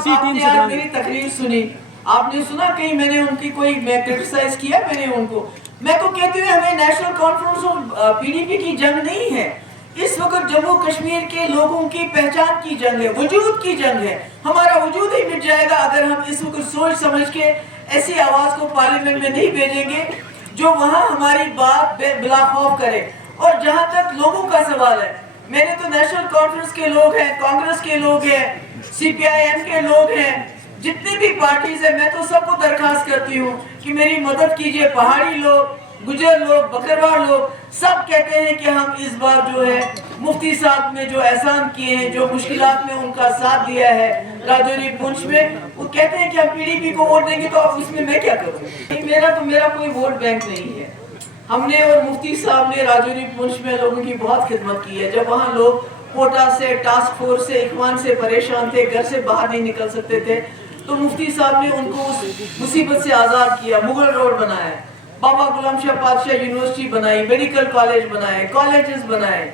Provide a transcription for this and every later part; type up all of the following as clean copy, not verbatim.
आपने आज मेरी तकरीर सुनी, आपने सुना कहीं मैंने उनकी कोई मैं क्रिटिसाइज किया मैंने उनको? मैं तो कहती हूँ हमें नेशनल कॉन्फ्रेंस और पीडीपी की जंग नहीं है, इस वक्त जम्मू कश्मीर के लोगों की पहचान की जंग है, वजूद की जंग है। हमारा वजूद ही मिट जाएगा अगर हम इस वक्त सोच समझ के ऐसी आवाज को पार्लियामेंट में नहीं भेजेंगे जो वहाँ हमारी बात बिला खौफ करे। और जहाँ तक लोगों का सवाल है, मैंने तो नेशनल कॉन्फ्रेंस के लोग हैं, कांग्रेस के लोग हैं, CPIM के लोग हैं, जितनी भी पार्टीज है, मैं तो सबको दरखास्त करती हूँ कि मेरी मदद कीजिए। पहाड़ी लोग, गुजर लोग, बकरवाल लोग सब कहते हैं कि हम इस बार जो है मुफ्ती साहब ने जो एहसान किए हैं, जो मुश्किलात में उनका साथ दिया है राजौरी पुंछ में, वो कहते हैं कि हम पीडीपी को वोट देंगे। तो अब इसमें मैं क्या करूँ? मेरा कोई वोट बैंक नहीं है। हमने और मुफ्ती साहब ने राजौरी पुंछ में लोगों की बहुत खिदमत की है। जब वहाँ लोग कोटा से, टास्क फोर्स से, इखवान से परेशान थे, घर से बाहर नहीं निकल सकते थे, तो मुफ्ती साहब ने उनको उस मुसीबत से आज़ाद किया। मुगल रोड बनाया, बाबा गुलाम शाह पातशाह यूनिवर्सिटी बनाई, मेडिकल कॉलेज बनाए, कॉलेजेस बनाए,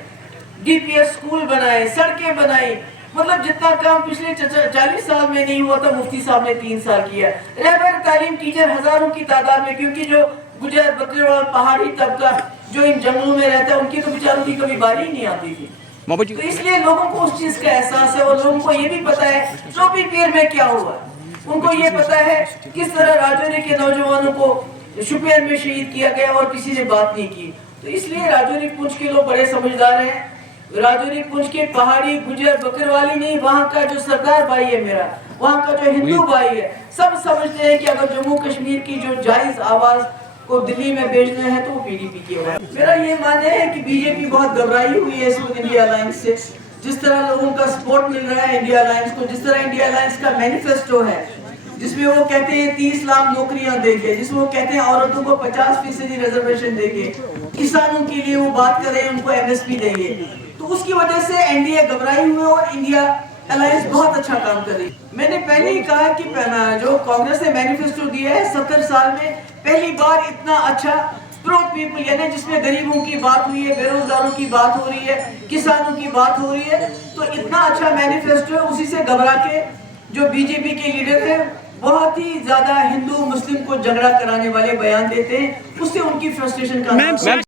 DPS स्कूल बनाए, सड़कें बनाई। मतलब जितना काम पिछले 40 साल में नहीं हुआ था, मुफ्ती साहब ने 3 साल किया। रहबर तालीम टीचर हजारों की तादाद में, क्योंकि जो गुजर बकरवाल पहाड़ी तबका जो इन जंगलों में रहता है, उनकी तो बेचारों की कभी बारी ही नहीं आती थी। तो इसलिए लोगों को उस चीज का एहसास है, और लोगों को ये भी पता है चौपी पीर में क्या हुआ। उनको ये पता है किस तरह राजौरी के नौजवानों को शुपियन में शहीद किया गया और किसी ने बात नहीं की। तो इसलिए राजौरी पुंछ के लोग बड़े समझदार हैं। राजौरी पुंछ के पहाड़ी, गुजर, बकरवाली नहीं, वहाँ का जो सरदार भाई है मेरा, वहाँ का जो हिंदू भाई है, सब समझते हैं कि अगर जम्मू कश्मीर की जो जायज आवाज को दिल्ली में भेजना है तो वो पीडीपी की है। मेरा ये मानना है कि बीजेपी बहुत घबराई हुई है इस वक्त इंडिया अलायंस से। जिस तरह लोगों का सपोर्ट मिल रहा है इंडिया अलायंस को, जिस तरह इंडिया अलायंस का मैनिफेस्टो है जिसमें वो कहते हैं 30 लाख नौकरियां देंगे, जिसमें वो कहते हैं औरतों को 50% रिजर्वेशन देंगे, किसानों के लिए वो बात कर रहे हैं उनको MSP देंगे, तो उसकी वजह से एनडीए घबराई हुई है और इंडिया अलायंस बहुत अच्छा काम कर रही है। मैंने पहले ही कहा कि जो कांग्रेस ने मैनिफेस्टो दिया है 70 साल में पहली बार इतना अच्छा प्रो पीपल, यानी जिसमें गरीबों की बात हुई है, बेरोजगारों की बात हो रही है, किसानों की बात हो रही है, तो इतना अच्छा मैनिफेस्टो है। उसी से घबरा के जो बीजेपी के लीडर है बहुत ही ज्यादा हिंदू मुस्लिम को झगड़ा कराने वाले बयान देते हैं, उससे उनकी फ्रस्ट्रेशन का